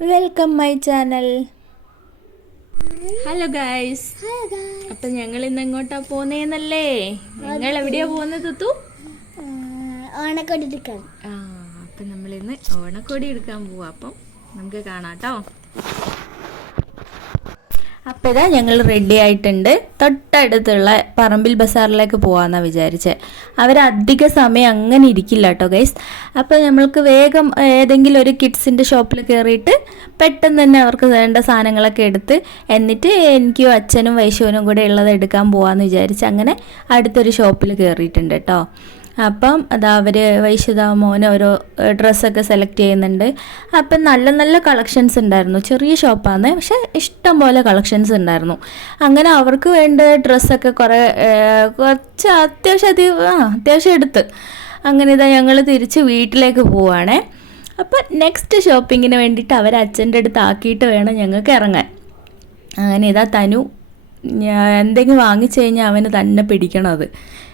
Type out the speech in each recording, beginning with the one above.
Welcome my channel. Hello guys. അപ്പം ഞങ്ങൾ ഇന്ന് എങ്ങോട്ടാ പോകുന്നേന്നല്ലേ? ഞങ്ങൾ എവിടെയാ പോകുന്നത് തുത്തു? ഓണക്കോടി എടുക്കാൻ. അപ്പം നമ്മളിന്ന് ഓണക്കോടി എടുക്കാൻ പോവാ. അപ്പം നമുക്ക് കാണാം കേട്ടോ. അപ്പോൾ ഇതാ ഞങ്ങൾ റെഡി ആയിട്ടുണ്ട്. തൊട്ടടുത്തുള്ള പറമ്പിൽ ബസാറിലേക്ക് പോകാമെന്നാണ് വിചാരിച്ചത്. അവരധിക സമയം അങ്ങനെ ഇരിക്കില്ല കേട്ടോ ഗൈസ്. അപ്പോൾ നമ്മൾക്ക് വേഗം ഏതെങ്കിലും ഒരു കിഡ്സിൻ്റെ ഷോപ്പിൽ കയറിയിട്ട് പെട്ടെന്ന് തന്നെ അവർക്ക് വേണ്ട സാധനങ്ങളൊക്കെ എടുത്ത് എന്നിട്ട് എനിക്കും അച്ഛനും വൈശുവിനും കൂടെ ഉള്ളത് എടുക്കാൻ പോകാമെന്ന് വിചാരിച്ച് അങ്ങനെ അടുത്തൊരു ഷോപ്പിൽ കയറിയിട്ടുണ്ട് കേട്ടോ. അപ്പം അതാ അവർ വൈശുത മോനെ ഓരോ ഡ്രസ്സൊക്കെ സെലക്ട് ചെയ്യുന്നുണ്ട്. അപ്പം നല്ല നല്ല കളക്ഷൻസ് ഉണ്ടായിരുന്നു. ചെറിയ ഷോപ്പാണ്, പക്ഷേ ഇഷ്ടം പോലെ കളക്ഷൻസ് ഉണ്ടായിരുന്നു. അങ്ങനെ അവർക്ക് വേണ്ട ഡ്രസ്സൊക്കെ കുറച്ച് അത്യാവശ്യം എടുത്ത് അങ്ങനെ ഇതാ ഞങ്ങൾ തിരിച്ച് വീട്ടിലേക്ക് പോവുകയാണേ. അപ്പം നെക്സ്റ്റ് ഷോപ്പിങ്ങിന് വേണ്ടിയിട്ട് അവർ അച്ഛൻ്റെ അടുത്ത് ആക്കിയിട്ട് വേണം ഞങ്ങൾക്ക് ഇറങ്ങാൻ. അങ്ങനെ ഇതാ തനു എന്തെങ്കിലും വാങ്ങിച്ചു കഴിഞ്ഞാൽ അവന് തന്നെ പിടിക്കണം.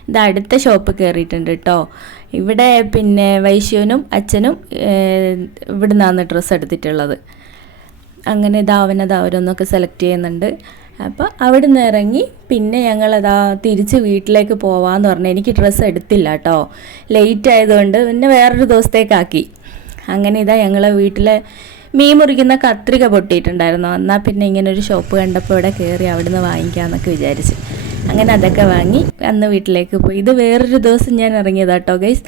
ഇത് അടുത്ത ഷോപ്പ് കയറിയിട്ടുണ്ട് കേട്ടോ. ഇവിടെ പിന്നെ വൈശ്യുവിനും അച്ഛനും ഇവിടെ നിന്നാണ് ഡ്രസ്സ് എടുത്തിട്ടുള്ളത്. അങ്ങനെ അവരൊന്നൊക്കെ സെലക്ട് ചെയ്യുന്നുണ്ട്. അപ്പോൾ അവിടെ നിന്ന് ഇറങ്ങി പിന്നെ ഞങ്ങളതാ തിരിച്ച് വീട്ടിലേക്ക് പോവാമെന്ന് പറഞ്ഞു. എനിക്ക് ഡ്രസ്സ് എടുത്തില്ല കേട്ടോ, ലേറ്റ് ആയതുകൊണ്ട് പിന്നെ വേറൊരു ദിവസത്തേക്കാക്കി. അങ്ങനെ ഞങ്ങളെ വീട്ടിലെ മീൻ മുറിക്കുന്ന കത്രിക പൊട്ടിയിട്ടുണ്ടായിരുന്നു. എന്നാൽ പിന്നെ ഇങ്ങനെ ഒരു ഷോപ്പ് കണ്ടപ്പോൾ ഇവിടെ കയറി അവിടെ നിന്ന് വാങ്ങിക്കാമെന്നൊക്കെ വിചാരിച്ച് അങ്ങനെ അതൊക്കെ വാങ്ങി അന്ന് വീട്ടിലേക്ക് പോയി. ഇത് വേറൊരു ദിവസം ഞാൻ ഇറങ്ങിയതാണ് കേട്ടോ ഗൈസ്.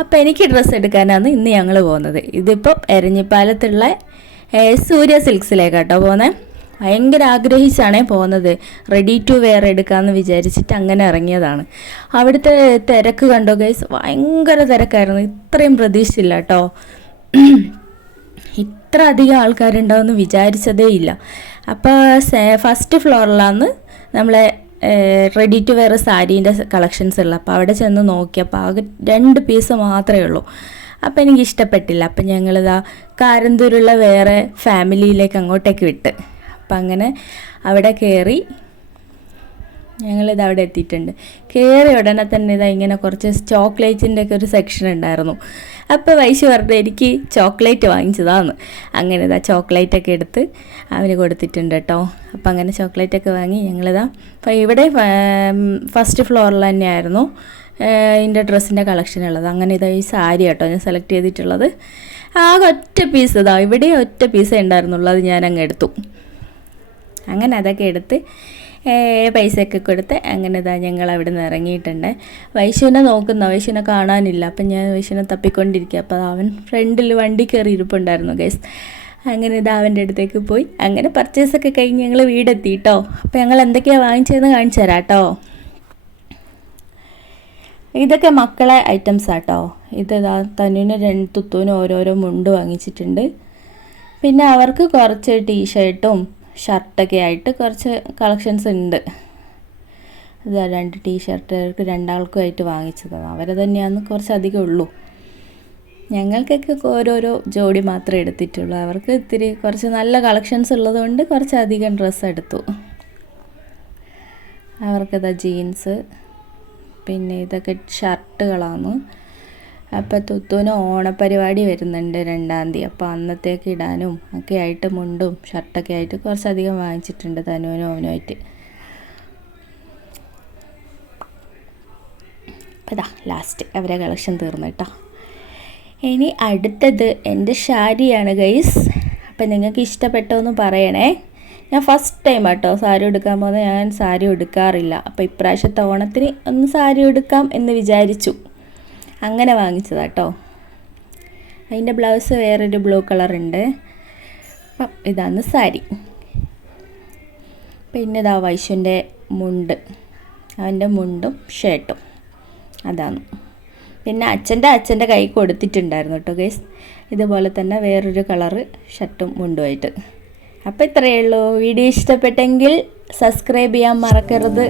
അപ്പോൾ എനിക്ക് ഡ്രസ്സ് എടുക്കാനാണ് ഇന്ന് ഞങ്ങൾ പോകുന്നത്. ഇതിപ്പോൾ എരഞ്ഞിപ്പാലത്തുള്ള സൂര്യ സിൽക്സിലേക്കാട്ടോ പോകുന്നത്. ഭയങ്കര ആഗ്രഹിച്ചാണേ പോകുന്നത്. റെഡി ടു വെയർ എടുക്കാമെന്ന് വിചാരിച്ചിട്ട് അങ്ങനെ ഇറങ്ങിയതാണ്. അവിടുത്തെ തിരക്ക് കണ്ടോ ഗൈസ്, ഭയങ്കര തിരക്കായിരുന്നു. ഇത്രയും പ്രതീക്ഷിച്ചില്ല കേട്ടോ. ഇത്ര അധികം ആൾക്കാരുണ്ടാവുമെന്ന് വിചാരിച്ചതേ ഇല്ല. അപ്പോൾ ഫസ്റ്റ് ഫ്ലോറിലാണ് നമ്മളെ റെഡി ടു വെയർ സാരീൻ്റെ കളക്ഷൻസ് ഉള്ളത്. അപ്പോൾ അവിടെ ചെന്ന് നോക്കിയപ്പോൾ ആകെ 2 പീസ് മാത്രമേ ഉള്ളൂ. അപ്പോൾ എനിക്ക് ഇഷ്ടപ്പെട്ടില്ല. അപ്പം ഞങ്ങളിതാ കാരന്തൂരുള്ള വേറെ ഫാമിലിയിലേക്ക് അങ്ങോട്ടേക്ക് വിട്ട്. അപ്പം അങ്ങനെ അവിടെ കയറി ഞങ്ങളിത് അവിടെ എത്തിയിട്ടുണ്ട്. കയറി ഉടനെ തന്നെ ഇങ്ങനെ കുറച്ച് ചോക്ലേറ്റിൻ്റെ ഒക്കെ ഒരു സെക്ഷൻ ഉണ്ടായിരുന്നു. അപ്പോൾ വൈശു പറഞ്ഞത് എനിക്ക് ചോക്ലേറ്റ് വാങ്ങിച്ചതാണ്. അങ്ങനെ ചോക്ലേറ്റൊക്കെ എടുത്ത് അവന് കൊടുത്തിട്ടുണ്ട് കേട്ടോ. അപ്പോൾ അങ്ങനെ ചോക്ലേറ്റൊക്കെ വാങ്ങി അപ്പോൾ ഇവിടെ ഫസ്റ്റ് ഫ്ലോറിൽ തന്നെയായിരുന്നു ഇതിൻ്റെ ഡ്രസ്സിൻ്റെ കളക്ഷൻ ഉള്ളത്. അങ്ങനെ ഈ സാരി കേട്ടോ ഞാൻ സെലക്ട് ചെയ്തിട്ടുള്ളത്. ആകെ ഒറ്റ പീസ് ഇവിടെ ഒറ്റ പീസേ ഉണ്ടായിരുന്നുള്ളൂ. അത് ഞാൻ അങ്ങ് എടുത്തു. അങ്ങനെ അതൊക്കെ എടുത്ത് പൈസയൊക്കെ കൊടുത്ത് അങ്ങനെ ഞങ്ങൾ അവിടെ നിന്ന് ഇറങ്ങിയിട്ടുണ്ട്. വൈശുവിനെ വൈശുവിനെ കാണാനില്ല. അപ്പം ഞാൻ വൈശുവിനെ തപ്പിക്കൊണ്ടിരിക്കുക. അപ്പോൾ അവൻ ഫ്രണ്ടിൽ വണ്ടി കയറി ഇരിപ്പുണ്ടായിരുന്നു ഗൈസ്. അങ്ങനെ അവൻ്റെ അടുത്തേക്ക് പോയി. അങ്ങനെ പർച്ചേസൊക്കെ കഴിഞ്ഞ് ഞങ്ങൾ വീടെത്തി കേട്ടോ. അപ്പോൾ ഞങ്ങൾ എന്തൊക്കെയാണ് വാങ്ങിച്ചതെന്ന് കാണിച്ചു തരാം കേട്ടോ. ഇതൊക്കെ മക്കളെ ഐറ്റംസാണ് കേട്ടോ. ഇത് തനുവിന് തുത്തുവിനും ഓരോരോ മുണ്ട് വാങ്ങിച്ചിട്ടുണ്ട്. പിന്നെ അവർക്ക് കുറച്ച് ടീഷർട്ടും ഷർട്ടൊക്കെ ആയിട്ട് കുറച്ച് കളക്ഷൻസ് ഉണ്ട്. ഇത് 2 ടീഷർട്ട് രണ്ടാൾക്കുമായിട്ട് വാങ്ങിച്ചതാണ്. അവരെ തന്നെയാണ് കുറച്ചധികം ഉള്ളൂ. ഞങ്ങൾക്കൊക്കെ ഓരോരോ ജോഡി മാത്രമേ എടുത്തിട്ടുള്ളൂ. അവർക്ക് ഇത്തിരി കുറച്ച് നല്ല കളക്ഷൻസ് ഉള്ളതുകൊണ്ട് കുറച്ചധികം ഡ്രസ്സ് എടുത്തു. അവർക്കതാ ജീൻസ്, പിന്നെ ഇതൊക്കെ ഷർട്ടുകളാണ്. അപ്പോൾ തുത്തുവിന് ഓണപ്പരിപാടി വരുന്നുണ്ട് 2-ാം തീയതി. അപ്പോൾ അന്നത്തേക്ക് ഇടാനും ഒക്കെ ആയിട്ട് മുണ്ടും ഷർട്ടൊക്കെ ആയിട്ട് കുറച്ചധികം വാങ്ങിച്ചിട്ടുണ്ട് തനുവിനും അവനുമായിട്ട്. അപ്പോൾ ലാസ്റ്റ് അവരെ കളക്ഷൻ തീർന്നു കേട്ടോ. ഇനി അടുത്തത് എൻ്റെ സാരിയാണ് ഗൈസ്. അപ്പോൾ നിങ്ങൾക്ക് ഇഷ്ടപ്പെട്ടോ എന്ന് പറയണേ. ഞാൻ ഫസ്റ്റ് ടൈം കേട്ടോ സാരി എടുക്കാൻ പോകുന്നത്. ഞാൻ സാരി എടുക്കാറില്ല. അപ്പോൾ ഇപ്രാവശ്യത്തെ ഓണത്തിന് ഒന്ന് സാരി എടുക്കാം എന്ന് വിചാരിച്ചു. അങ്ങനെ വാങ്ങിച്ചതാണ് കേട്ടോ. അതിൻ്റെ ബ്ലൗസ് വേറൊരു ബ്ലൂ കളറുണ്ട്. അപ്പം ഇതാണ് സാരി. പിന്നെ വൈശുവിൻ്റെ മുണ്ട്, അവൻ്റെ മുണ്ടും ഷർട്ടും അതാണ്. പിന്നെ അച്ഛൻ്റെ കൈ കൊടുത്തിട്ടുണ്ടായിരുന്നു കേട്ടോ ഗൈസ്. ഇതുപോലെ തന്നെ വേറൊരു കളറ് ഷർട്ടും മുണ്ടുമായിട്ട്. അപ്പോൾ ഇത്രയേ ഉള്ളൂ. വീഡിയോ ഇഷ്ടപ്പെട്ടെങ്കിൽ സബ്സ്ക്രൈബ് ചെയ്യാൻ മറക്കരുത്.